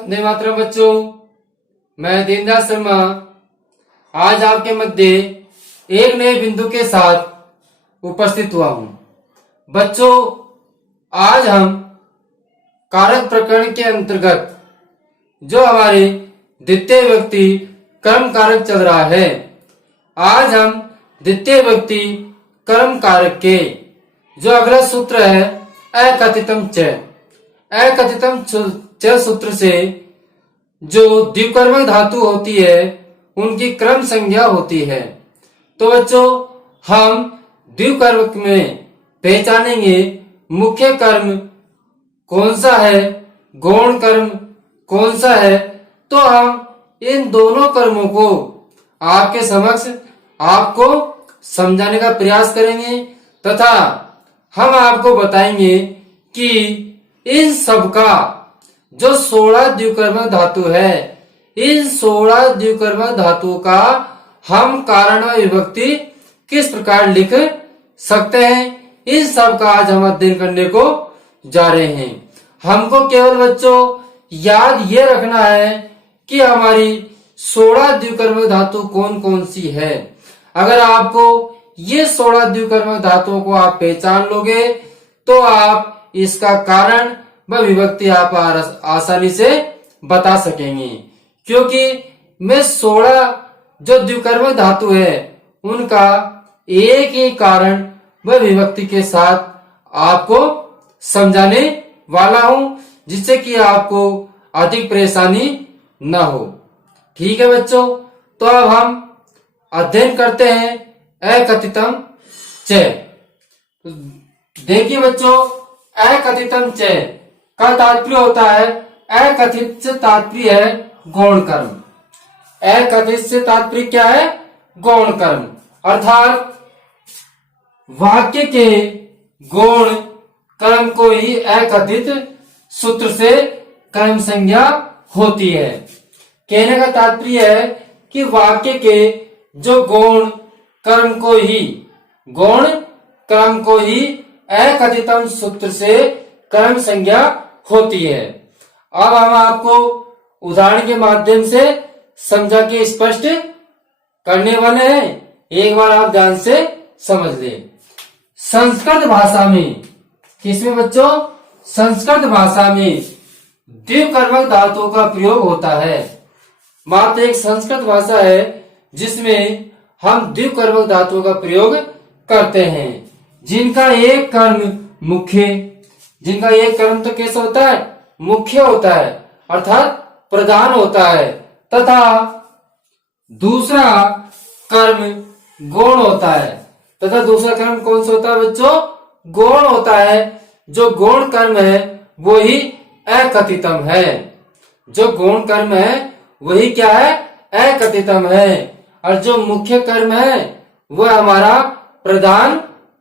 वंदे मातरम बच्चों, मैं दीनदयाल शर्मा आज आपके मध्य एक नए बिंदु के साथ उपस्थित हुआ हूं। बच्चों, आज हम कारक प्रकरण के अंतर्गत जो हमारे द्वितीय व्यक्ति कर्म कारक चल रहा है, आज हम द्वितीय व्यक्ति कर्म कारक के जो अगला सूत्र है अकथितम च, अकथितम च सूत्र से जो द्विकर्मक धातु होती है उनकी क्रम संज्ञा होती है। तो बच्चों, हम द्विकर्मक में पहचानेंगे मुख्य कर्म कौन सा है, गौण कर्म कौन सा है। तो हम इन दोनों कर्मों को आपके समक्ष आपको समझाने का प्रयास करेंगे तथा हम आपको बताएंगे कि इन सब का जो 16 द्विकर्मक धातु है, इन 16 द्विकर्मक धातुओं का हम कारण व विभक्ति किस प्रकार लिख सकते हैं, इन सब का आज हम अध्ययन करने को जा रहे हैं। हमको केवल बच्चों याद ये रखना है कि हमारी 16 द्विकर्मक धातु कौन कौन सी है। अगर आपको ये 16 द्विकर्मक धातुओं को आप पहचान लोगे तो आप इसका कारण व विभक्ति आप आसानी से बता सकेंगे, क्योंकि मैं 16 जो द्विकर्मक धातु है उनका एक ही कारण व विभक्ति के साथ आपको समझाने वाला हूं, जिससे कि आपको अधिक परेशानी न हो। ठीक है बच्चों, तो अब हम अध्ययन करते हैं अकथितम च। देखिए बच्चों, अकथितम च का तात्पर्य होता है, अकथित से तात्पर्य है गौण कर्म। अकथित से तात्पर्य क्या है? गौण कर्म, अर्थात वाक्य के गौण कर्म को ही अकथित सूत्र से कर्म संज्ञा होती है। कहने का तात्पर्य है कि वाक्य के जो गौण कर्म को ही अकथितम सूत्र से कर्म संज्ञा होती है। अब हम आपको उदाहरण के माध्यम से समझा के स्पष्ट करने वाले हैं। एक बार आप ध्यान से समझ लें। संस्कृत भाषा में, किसमें बच्चों? संस्कृत भाषा में द्विकर्मक धातुओं का प्रयोग होता है। मात्र एक संस्कृत भाषा है जिसमें हम द्विकर्मक धातुओं का प्रयोग करते हैं, जिनका एक कर्म तो कैसा होता है? मुख्य होता है, अर्थात प्रधान होता है, तथा दूसरा कर्म गौण होता है। तथा दूसरा कर्म कौन सा होता है बच्चों? गौण होता है। जो गौण कर्म है वो ही अकथितम है। जो गौण कर्म है वही क्या है? अकथितम है। और जो मुख्य कर्म है वह हमारा प्रधान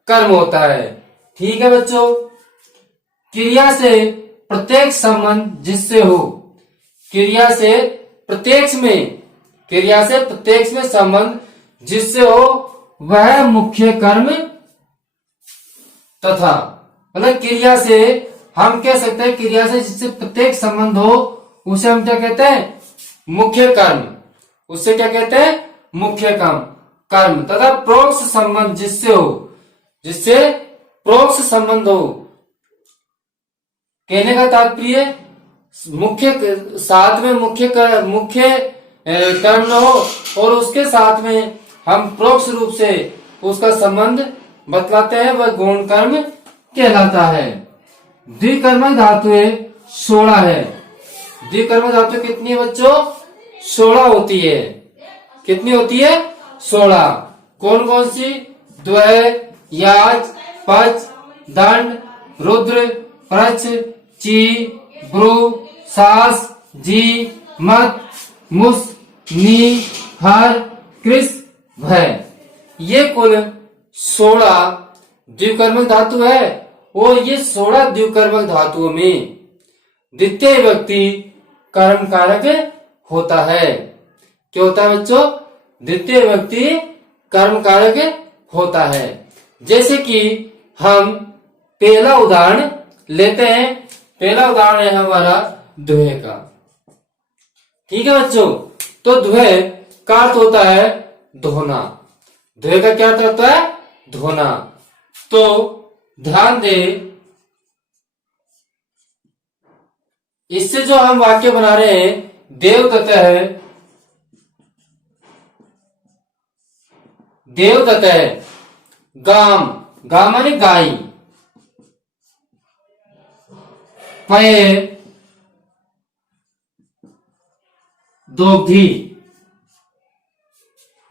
कर्म होता है। ठीक है बच्चों, क्रिया से प्रत्येक संबंध जिससे हो, क्रिया से प्रत्येक में संबंध जिससे हो वह मुख्य कर्म तथा, मतलब क्रिया से हम कह सकते हैं, क्रिया से जिससे प्रत्येक संबंध हो उसे हम क्या कहते हैं? मुख्य कर्म। उससे क्या कहते हैं? मुख्य कर्म तथा प्रोक्ष संबंध जिससे प्रोक्ष संबंध हो। कहने का तात्पर्य साथ में मुख्य कर्म न हो और उसके साथ में हम प्रोक्ष रूप से उसका संबंध बतलाते हैं, वह गौण कर्म कहलाता है। द्विकर्मक धातुएं 16 है। द्विकर्मक धातु कितनी है बच्चों? 16 होती है। कितनी होती है? 16। कौन कौन सी? द्वय, याज, पच, दंड, रुद्र, प्रच, ची, ब्रू, सास, जी, मत, मुस, नी, हर, कृस, भय। ये कुल 16 द्विकर्मक धातु है और ये 16 द्विकर्मक धातुओं में द्वितीय व्यक्ति कर्म कारक होता है। क्या होता है बच्चों? द्वितीय व्यक्ति कर्म कारक होता है। जैसे कि हम पहला उदाहरण लेते हैं। पहला उदाहरण है हमारा दोहे का। ठीक है बच्चों। तो धुए का अर्थ होता है धोना। धुए का क्या अर्थ होता है? धोना। तो ध्यान दे, इससे जो हम वाक्य बना रहे हैं, देवदत्त है, देवदत्त है, गाम, गाम माने गाय, पये दोग्धी।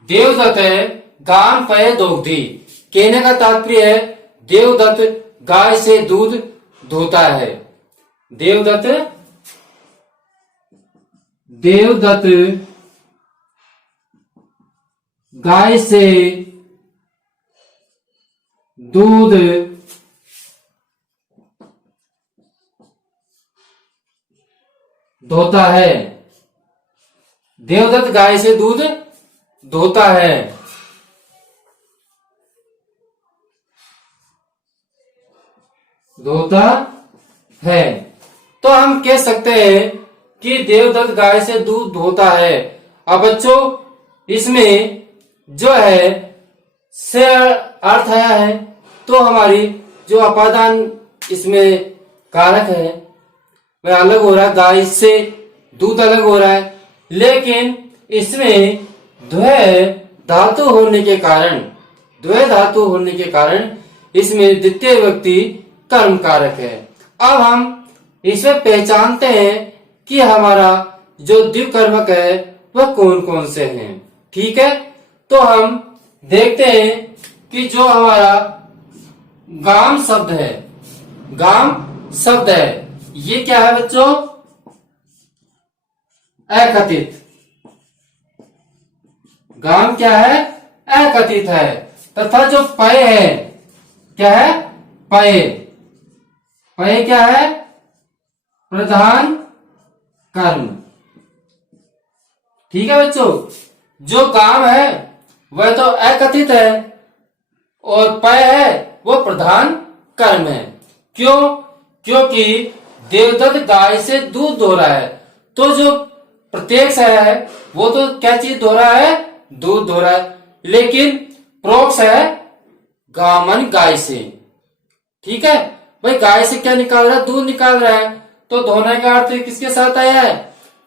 देवदत्त है, गाम पये दोग्धी। कहने का तात्पर्य है देवदत्त गाय से दूध धोता है। देवदत्त गाय से दूध धोता है। देवदत्त गाय से दूध धोता है। धोता है। तो हम कह सकते हैं कि देवदत्त गाय से दूध धोता है। अब बच्चों, इसमें जो है से अर्थ आया है, तो हमारी जो अपादान इसमें कारक है वह अलग हो रहा है, गाय से दूध अलग हो रहा है। लेकिन इसमें द्वय धातु होने के कारण इसमें द्वितीय व्यक्ति कर्म कारक है। अब हम इसमें पहचानते हैं कि हमारा जो द्विकर्मक है वह कौन कौन से हैं। ठीक है, तो हम देखते हैं कि जो हमारा गाम शब्द है, ये क्या है बच्चों? अकथित। गाम क्या है? अकथित है। तथा जो पय है, क्या है? पय। पय क्या है? प्रधान कर्म। ठीक है बच्चों, जो काम है वह तो अकथित है और पय है वो प्रधान कर्म है। क्यों? क्योंकि देवदत्त गाय से दूध धो रहा है, तो जो प्रत्यक्ष है वो तो क्या चीज धो रहा है? दूध धो रहा है। लेकिन प्रोक्ष है गामन गाय से। ठीक है भाई, गाय से क्या निकाल रहा है? दूध निकाल रहा है। तो धोने का अर्थ किसके साथ आया है?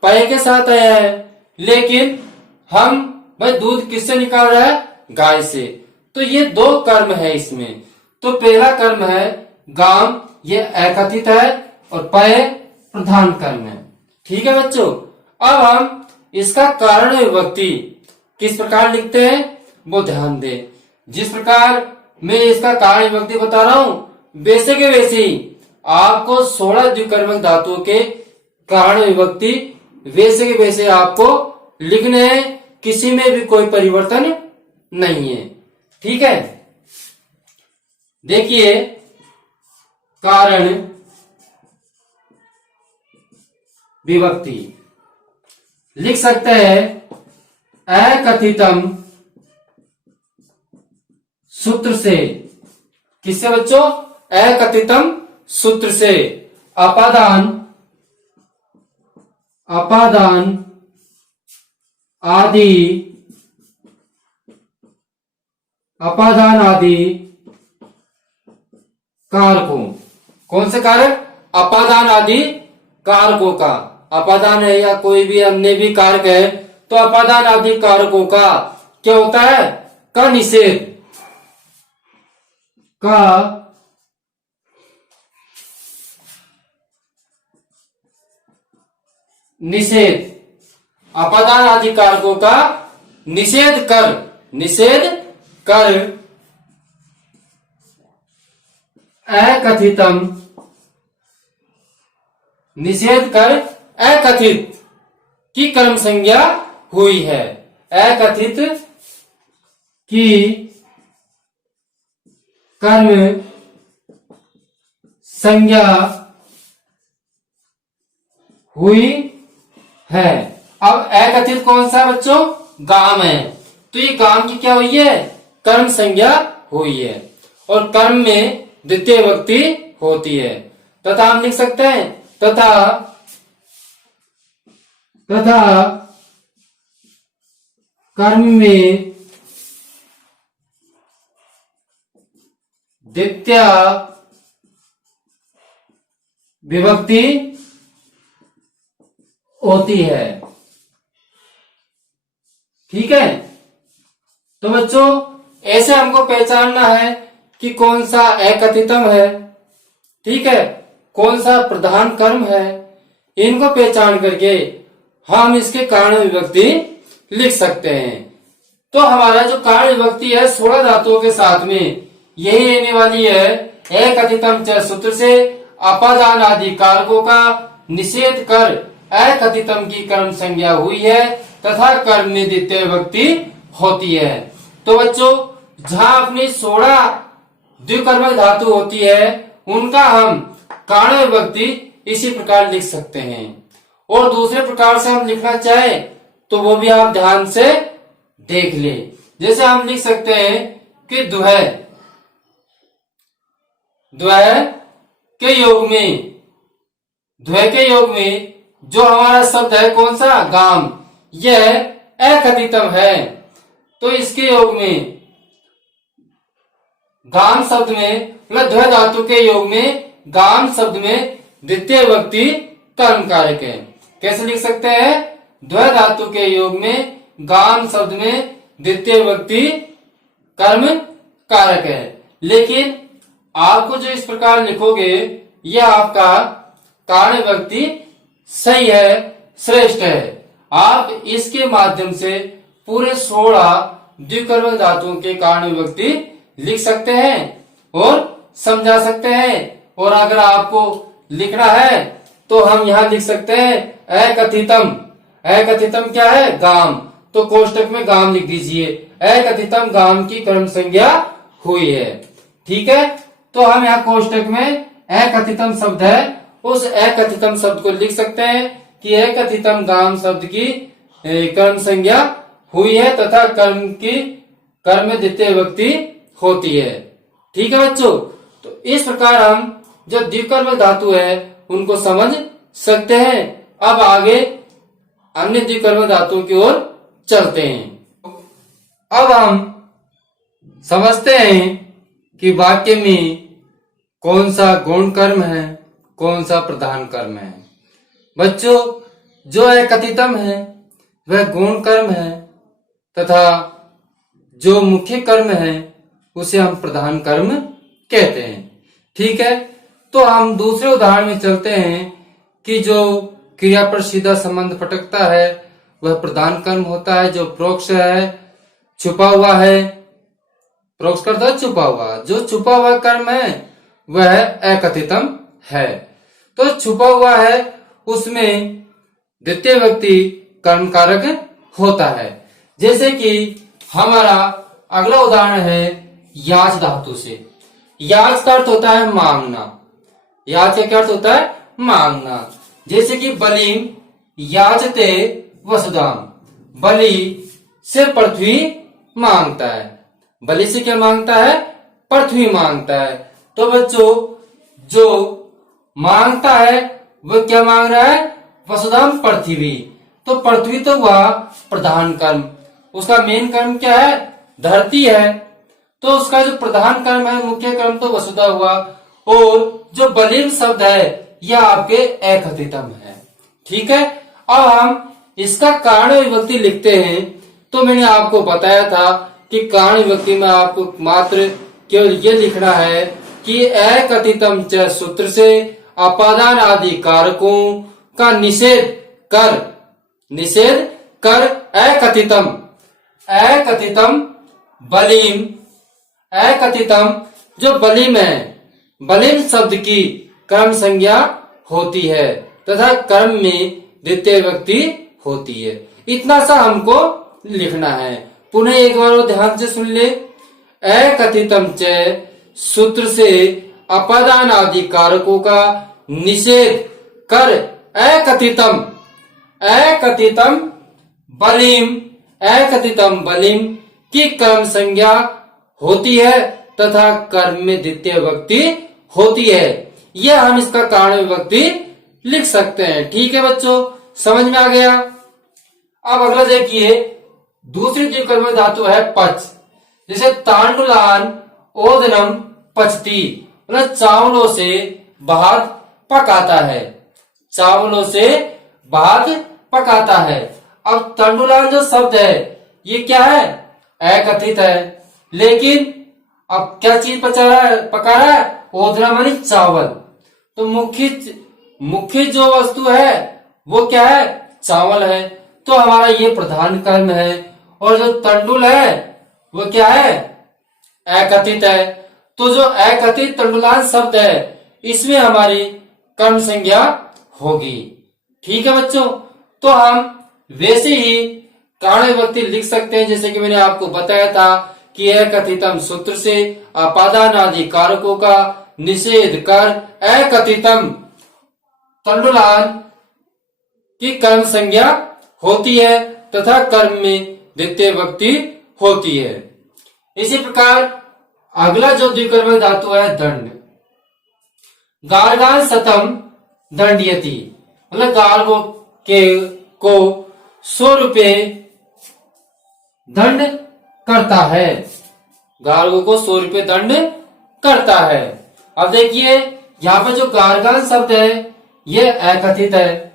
पय के साथ आया है। लेकिन हम भाई दूध किससे निकाल रहा है? गाय से। तो ये दो कर्म है इसमें। तो पहला कर्म है गाम, ये अकथित है, और पय प्रधान कर्म है। ठीक है बच्चों, अब हम इसका कारण विभक्ति किस प्रकार लिखते हैं वो ध्यान दें। जिस प्रकार मैं इसका कारण विभक्ति बता रहा हूं, वैसे के वैसे ही आपको 16 द्विकर्मक धातुओं के कारण विभक्ति वैसे के वैसे आपको लिखने हैं। किसी में भी कोई परिवर्तन नहीं है। ठीक है, देखिए कारण विभक्ति लिख सकते हैं अकथितम सूत्र से। किससे बच्चों? अकथितम सूत्र से। अपादान आदि कारकों। कौन से कारक? अपादान आदि कारकों का। अपादान है या कोई भी अन्य भी कारक है, तो अपादान आदि कारकों का क्या होता है? का निषेध। अपादान आदि कारकों का निषेध कर अकथितम, निषेध कर अकथित की कर्म संज्ञा हुई है। अकथित की कर्म संज्ञा हुई है। अब अकथित कौन सा बच्चों? गाम है। तो ये गाम की क्या हुई है? कर्म संज्ञा हुई है। और कर्म में द्वितीय विभक्ति होती है। तथा हम लिख सकते हैं तथा तथा कर्म में द्वितीय विभक्ति होती है। ठीक है, तो बच्चों ऐसे हमको पहचानना है कि कौन सा एकथितम है, ठीक है, कौन सा प्रधान कर्म है। इनको पहचान करके हम इसके कारण विभक्ति लिख सकते हैं। तो हमारा जो कारण विभक्ति है 16 धातुओं के साथ में यही रहने वाली है। एकथितम च सूत्र से अपादान आदि कारकों का निषेध कर एकथितम की कर्म संज्ञा हुई है तथा कर्म में द्वितीय विभक्ति होती है। तो बच्चों जहां अपनी 16 द्विकर्मक धातु होती है उनका हम कारण विभक्ति इसी प्रकार लिख सकते हैं। और दूसरे प्रकार से हम लिखना चाहे तो वो भी आप ध्यान से देख ले। जैसे हम लिख सकते हैं कि द्वय के योग में जो हमारा शब्द है कौन सा, गाम, यह एकथितम है। तो इसके योग में गाम शब्द में मतलब द्वय धातु के योग में गाम शब्द में द्वितीय विभक्ति कर्म कारक है। कैसे लिख सकते हैं, द्वय धातु के योग में गाम शब्द में द्वितीय विभक्ति कर्म कारक है। लेकिन आपको जो इस प्रकार लिखोगे यह आपका कारण विभक्ति सही है, श्रेष्ठ है। आप इसके माध्यम से पूरे 16 द्विकर्मक धातुओं के कारण विभक्ति लिख सकते हैं और समझा सकते हैं। और अगर आपको लिखना है तो हम यहाँ लिख सकते हैं एकथितम। एकथितम क्या है, गाम, तो कोष्टक में गाम लिख दीजिए। एकथितम गाम की कर्म संज्ञा हुई है। ठीक है, तो हम यहाँ कोष्टक में एकथितम शब्द है उस एकथितम शब्द को लिख सकते हैं कि एकथितम गाम शब्द की कर्म संज्ञा हुई है तथा कर्म में द्वितीय विभक्ति होती है। ठीक है बच्चों, तो इस प्रकार हम जो द्विकर्मक धातु है उनको समझ सकते हैं। अब आगे अन्य द्विकर्मक धातुओं की ओर चलते हैं। अब हम समझते हैं कि वाक्य में कौन सा गौण कर्म है, कौन सा प्रधान कर्म है। बच्चों जो एकथितम है वह गौण कर्म है तथा जो मुख्य कर्म है उसे हम प्रधान कर्म कहते हैं। ठीक है, तो हम दूसरे उदाहरण में चलते हैं कि जो क्रिया पर सीधा संबंध फटकता है वह प्रधान कर्म होता है। जो प्रोक्ष है, छुपा हुआ है, प्रोक्ष करता है छुपा हुआ, जो छुपा हुआ कर्म है वह एकथितम है। तो छुपा हुआ है उसमें द्वितीय विभक्ति कर्म कारक होता है। जैसे कि हमारा अगला उदाहरण है याच धातु से। याच का अर्थ होता है मांगना। याच का क्या अर्थ होता है, मांगना। जैसे कि बलिम याचते वसुधाम, बलि से पृथ्वी मांगता है। बलि से क्या मांगता है, पृथ्वी मांगता है। तो बच्चों जो मांगता है वह क्या मांग रहा है, वसुधाम पृथ्वी। तो पृथ्वी तो हुआ प्रधान कर्म, उसका मेन कर्म क्या है, धरती है। तो उसका जो प्रधान कर्म है, मुख्य कर्म तो वसुधा हुआ। और जो बलिम शब्द है यह आपके एकथितम है। ठीक है, अब हम इसका कारण विभक्ति लिखते हैं। तो मैंने आपको बताया था कि कारण विभक्ति में आपको मात्र केवल ये लिखना है कि एकथितम च सूत्र से अपादान आदि कारकों का निषेध कर एकथितम बलिम, एकथितम जो बलिम है, बलिम शब्द की कर्म संज्ञा होती है तथा कर्म में द्वितीय विभक्ति होती है। इतना सा हमको लिखना है। पुनः एक बार ध्यान से सुन ले। एकथितम च सूत्र से अपादान आदि कारकों का निषेध कर एकथितम बलिम की कर्म संज्ञा होती है तथा कर्म में द्वितीय विभक्ति होती है। यह हम इसका कारण विभक्ति लिख सकते हैं। ठीक है बच्चों, समझ में आ गया। अब अगला देखिए, दूसरी द्विकर्मक धातु है पच। जैसे तांडुलान ओदनम पचती, मतलब चावलों से भात पकाता है, चावलों से भात पकाता है। अब तंडुलान जो शब्द है ये क्या है, अकथित है, लेकिन अब क्या चीज पका रहा है, ओदना मानी चावल। तो मुख्य जो वस्तु है वो क्या है, चावल है, तो हमारा ये प्रधान कर्म है। और जो तंडुल है वो क्या है, अकथित है। तो जो अकथित तंडुलान शब्द है इसमें हमारी कर्म संज्ञा होगी। ठीक है बच्चों, तो हम वैसे ही कारण विभक्ति लिख सकते हैं, जैसे कि मैंने आपको बताया था कि अकथितम सूत्र से अपादान आदि कारकों का निषेध कर अकथितम तंडुलान की कर्म संज्ञा होती है तथा कर्म में द्वितीय विभक्ति होती है। इसी प्रकार अगला जो द्विकर्मक धातु है दंड। गार्गान शतम दंडयति, मतलब गार्गो को 100 रुपये दंड करता है, गार्गो को 100 रुपये दंड करता है। अब देखिए यहाँ पे जो गार्गान शब्द है ये अकथित है।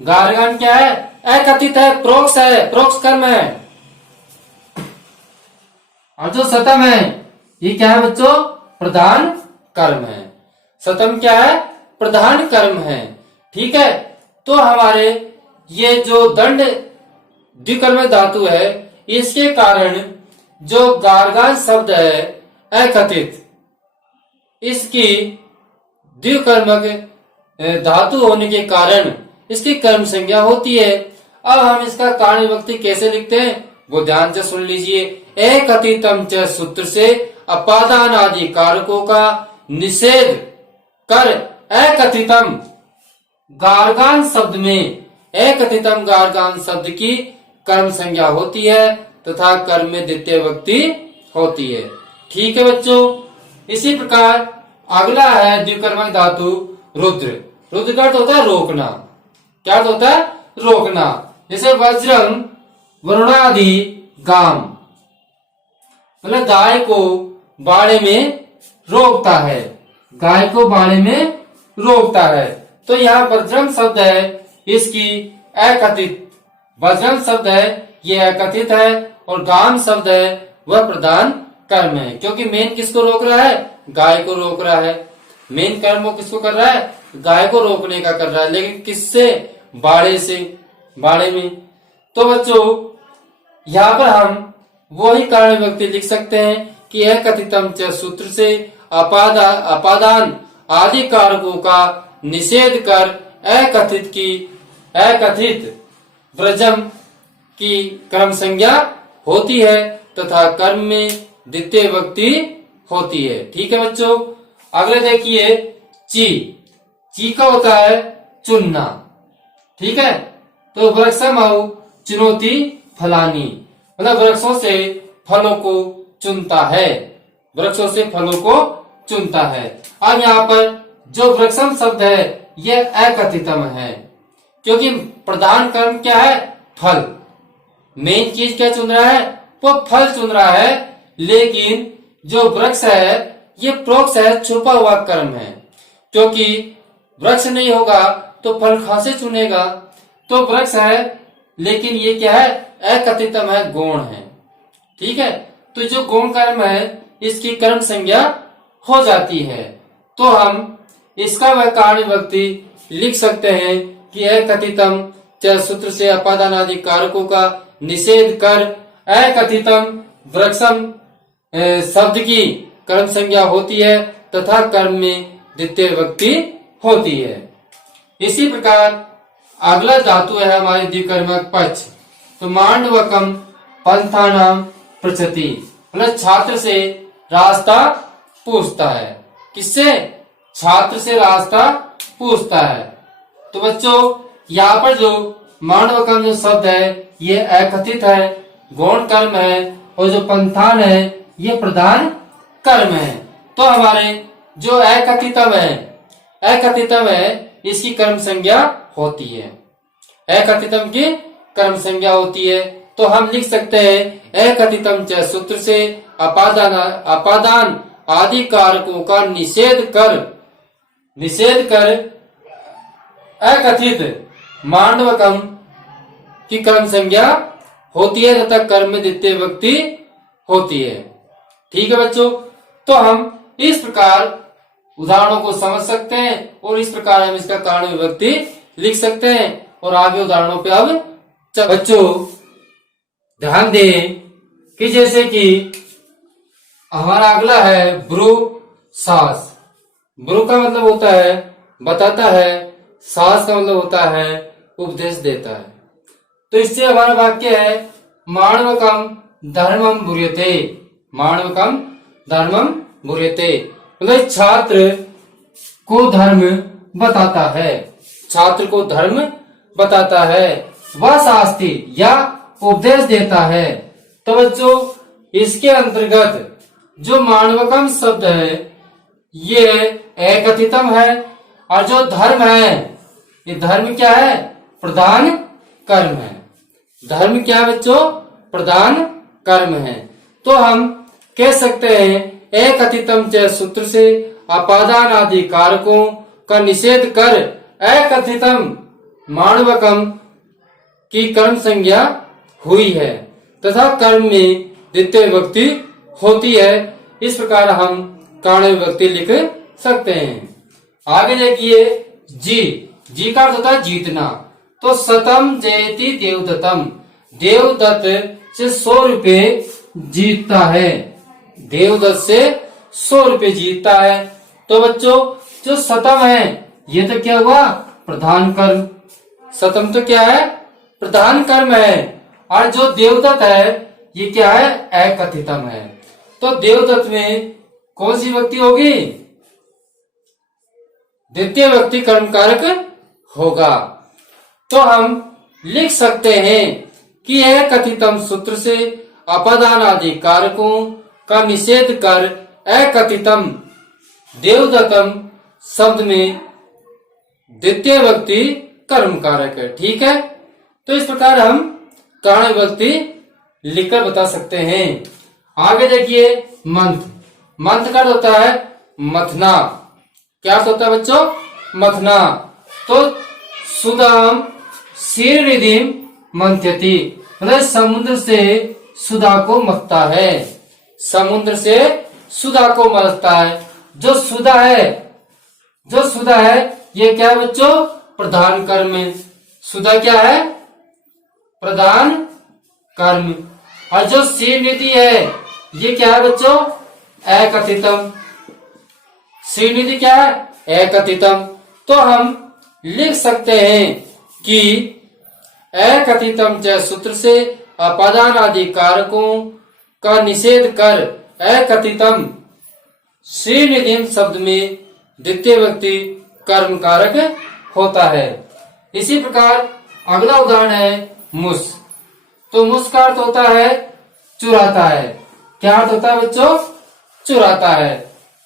गार्गान क्या है, अकथित है, प्रोक्ष है, प्रोक्ष कर्म है। और जो शतम है ये क्या है बच्चों, प्रधान कर्म है। शतम क्या है, प्रधान कर्म है। ठीक है, तो हमारे ये जो दंड द्विकर्मक धातु है इसके कारण जो गार्गान शब्द है अकथित, इसकी द्विकर्मक धातु होने के कारण इसकी कर्म संज्ञा होती है। अब हम इसका कारण विभक्ति कैसे लिखते हैं वो ध्यान से सुन लीजिए। अकथितम च सूत्र से अपादान आदि कारकों का निषेध कर अकथितम गार्गान शब्द में, अकथितम गार्गान शब्द की कर्म संज्ञा होती है तथा कर्म में द्वितीय विभक्ति होती है। ठीक है बच्चों, इसी प्रकार अगला है द्विकर्मक धातु रुद्र। रुद्र का अर्थ होता है रोकना। क्या होता है, रोकना। जैसे वज्रम वरुणादि गाम, मतलब गाय को बाड़े में रोकता है, गाय को बाड़े में रोकता है। तो यहाँ वज्रम शब्द है इसकी अकथित, वज्रम शब्द है ये अकथित है और गाम शब्द है वह प्रधान कर्म है, क्योंकि मेन किसको रोक रहा है, गाय को रोक रहा है। मेन कर्म वो किसको कर रहा है, गाय को रोकने का कर रहा है, लेकिन किससे, बाड़े से, बाड़े में। तो बच्चों यहाँ पर हम वही कारण विभक्ति लिख सकते हैं कि अकथितम च सूत्र से अपादान आदि कारकों का निषेध कर अकथित व्रजम की कर्म संज्ञा होती है तथा कर्म में द्वितीय विभक्ति होती है। ठीक है बच्चों, अगले देखिए ची का होता है चुनना। ठीक है, तो वृक्षम चुनौती फलानी, मतलब वृक्षों से फलों को चुनता है, वृक्षों से फलों को चुनता है। अब यहाँ पर जो वृक्षम शब्द है यह अकथितम है, क्योंकि प्रधान कर्म क्या है, फल। मेन चीज क्या चुन रहा है, वो फल चुन रहा है, लेकिन जो वृक्ष है ये प्रोक्ष है, छुपा हुआ कर्म है, क्योंकि वृक्ष नहीं होगा तो फल कहां से चुनेगा। तो वृक्ष है लेकिन ये क्या है, अकथितम है, गौण है। ठीक है, तो जो गौण कर्म है इसकी कर्म संज्ञा हो जाती है। तो हम इसका वह कारण विभक्ति लिख सकते हैं कि अकथितम च सूत्र से अपादान आदि कारकों का निषेध कर अकथितम वृक्षम शब्द की कर्म संज्ञा होती है तथा कर्म में द्वितीय विभक्ति होती है। इसी प्रकार अगला धातु है हमारी द्विकर्मक पच। तो मांडवकम पंथानाम पृच्छति, मतलब छात्र से रास्ता पूछता है। किससे, छात्र से रास्ता पूछता है। तो बच्चों यहाँ पर जो मांडवकम जो शब्द है ये अकथित है, गौण कर्म है, और जो पंथान है ये प्रधान कर्म है। तो हमारे जो अकथितम है इसकी कर्म संज्ञा होती है, अकथितम की कर्म संज्ञा होती है। तो हम लिख सकते हैं अकथितम च सूत्र से अपादान आदि कारकों का निषेध कर अकथित मांडवकम की कर्म संज्ञा होती है तथा कर्म में द्वितीय विभक्ति होती है। ठीक है बच्चों, तो हम इस प्रकार उदाहरणों को समझ सकते हैं और इस प्रकार हम इसका कारण विभक्ति लिख सकते हैं और आगे उदाहरणों पे अब बच्चों ध्यान दें कि जैसे कि हमारा अगला है ब्रू सास। ब्रू का मतलब होता है बताता है, सास का मतलब होता है उपदेश देता है। तो इससे हमारा वाक्य है माणवकम धर्मम बुर्यते। माणवकम धर्मम बुर्यते मतलब छात्र को धर्म बताता है, छात्र को धर्म बताता है। वह शास्ति या उपदेश देता है। तो बच्चों इसके अंतर्गत जो माणवकम शब्द है ये एकथितम है और जो धर्म है ये धर्म क्या है? प्रधान कर्म है। धर्म क्या है बच्चों? प्रधान कर्म है। तो हम कह सकते हैं एकथितम च सूत्र से अपादान आदि कारकों का निषेध कर एकथितम माणवकम की कर्म संज्ञा हुई है तथा कर्म में द्वितीय विभक्ति होती है। इस प्रकार हम कारण विभक्ति लिख सकते हैं। आगे देखिए जी का अर्थ होता है जीतना। तो सतम जयति देवदत्तम, देवदत्त से 100 रुपए जीतता है। देवदत्त से 100 रुपए जीतता है। तो बच्चों जो सतम है ये तो क्या हुआ? प्रधान कर्म। सतम तो क्या है? प्रधान कर्म है। और जो देवदत्त है ये क्या है? एकथितम है। तो देवदत्त में कौन सी विभक्ति होगी? द्वितीय विभक्ति कर्म कारक होगा। तो हम लिख सकते हैं कि एकथितम सूत्र से अपादान आदि कारकों का निषेध कर एकथितम देवदत्तम शब्द में द्वितीय विभक्ति कर्म कारक है। ठीक है, तो इस प्रकार हम कारण विभक्ति लिखकर बता सकते हैं। आगे देखिए मंथ का होता है मथना। क्या होता है बच्चों? मथना। तो सुदाम शीरनिधिम मंथयति मतलब समुद्र से सुधा को मथता है। समुद्र से सुधा को मथता है। जो सुधा है ये क्या है बच्चों? प्रधान कर्म है। सुधा क्या है? प्रधान कर्म। और जो शीरनिधि है ये क्या है बच्चों? एकथितम। शीरनिधि क्या है? एकथितम। तो हम लिख सकते हैं कि एकथितम च सूत्र से अपादान आदि कारकों का निषेध कर एकथितम श्रीनिधिम शब्द में द्वितीय विभक्ति कर्म कारक होता है। इसी प्रकार अगला उदाहरण है मुस। तो मुस का अर्थ होता है चुराता है। क्या अर्थ होता है बच्चों? चुराता है।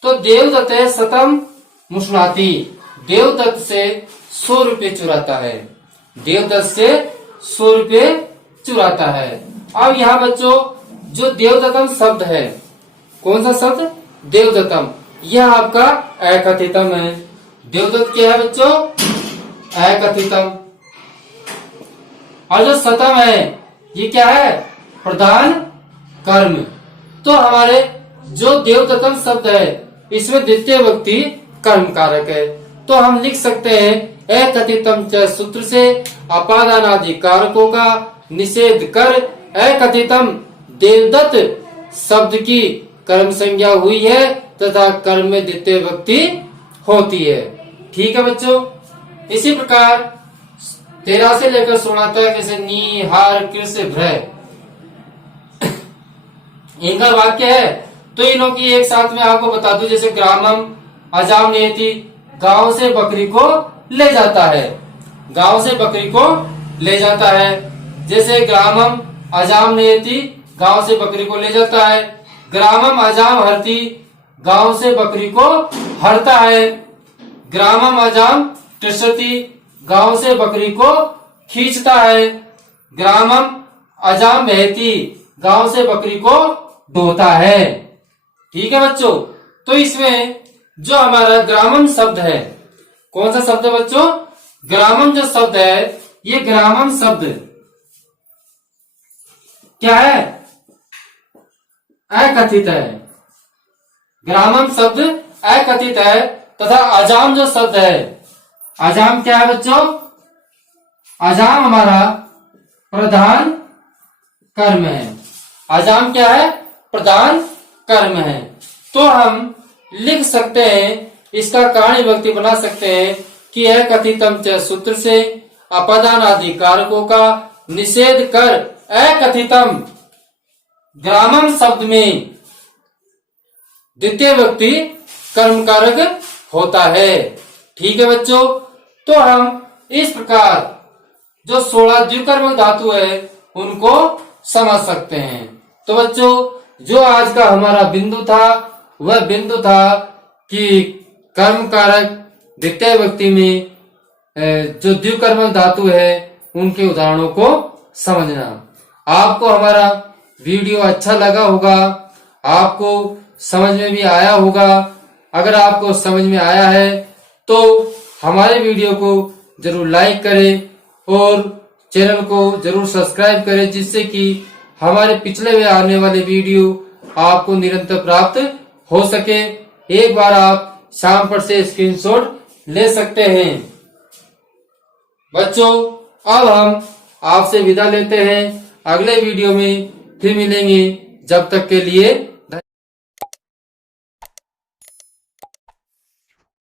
तो देवदत्त सतम मुसनाती, देवदत्त से 100 रुपए चुराता है। देवदत्त से 100 रुपए चुराता है। अब यहाँ बच्चों जो देवदत्तम शब्द है, कौन सा शब्द? देवदत्तम। यह आपका एकथितम है। देवदत्त क्या है बच्चों? एकथितम। और जो सतम है ये क्या है? प्रधान कर्म। तो हमारे जो देवदत्तम शब्द है इसमें द्वितीय विभक्ति कर्म कारक है। तो हम लिख सकते हैं एकथितम च सूत्र से अपादान आदि कारकों का निषेध कर एकथितम देवदत्त शब्द की कर्म संज्ञा हुई है तथा कर्म में द्वितीय विभक्ति होती है। ठीक है बच्चों, इसी प्रकार 13 से लेकर 16 तक जैसे नी हार कृष भ्रय इनका वाक्य है। तो इनों की एक साथ में आपको बता दूं, जैसे ग्रामम अजाम नियति गांव से बकरी को ले जाता है। गांव से बकरी को ले जाता है। जैसे ग्रामम अजाम नियति गांव से बकरी को ले जाता है। ग्रामम अजाम हरती गांव से बकरी को हरता है। ग्रामम अजाम तिष्ठति गांव से बकरी को खींचता है। ग्रामम अजाम बहती, गांव से बकरी को ढोता है। ठीक है बच्चों, तो इसमें जो हमारा ग्रामम शब्द है, कौन सा शब्द है बच्चों? ग्रामम जो शब्द है, ये ग्रामम शब्द क्या है? अकथित है। ग्रामम शब्द अकथित है तथा अजाम जो शब्द है, अजाम क्या है बच्चों? अजाम हमारा प्रधान कर्म है। अजाम क्या है? प्रधान कर्म है। तो हम लिख सकते हैं, इसका कारण विभक्ति बना सकते हैं कि अकथितम च सूत्र से अपदान आदि कारकों का निषेध कर अकथितम ग्रामम शब्द में द्वितीय व्यक्ति कर्मकारक होता है। ठीक है बच्चों, तो हम इस प्रकार जो 16 द्विकर्मक धातु है उनको समझ सकते हैं। तो बच्चों, जो आज का हमारा बिंदु था वह बिंदु था कि कर्मकारक द्वितीय व्यक्ति में जो द्विकर्मक धातु है उनके उदाहरणों को समझना। आपको हमारा वीडियो अच्छा लगा होगा, आपको समझ में भी आया होगा। अगर आपको समझ में आया है तो हमारे वीडियो को जरूर लाइक करें और चैनल को जरूर सब्सक्राइब करें, जिससे कि हमारे पिछले में आने वाले वीडियो आपको निरंतर प्राप्त हो सके। एक बार आप शाम पर से स्क्रीनशॉट ले सकते हैं। बच्चों, अब हम आपसे विदा लेते हैं। अगले वीडियो में फिर मिलेंगे। जब तक के लिए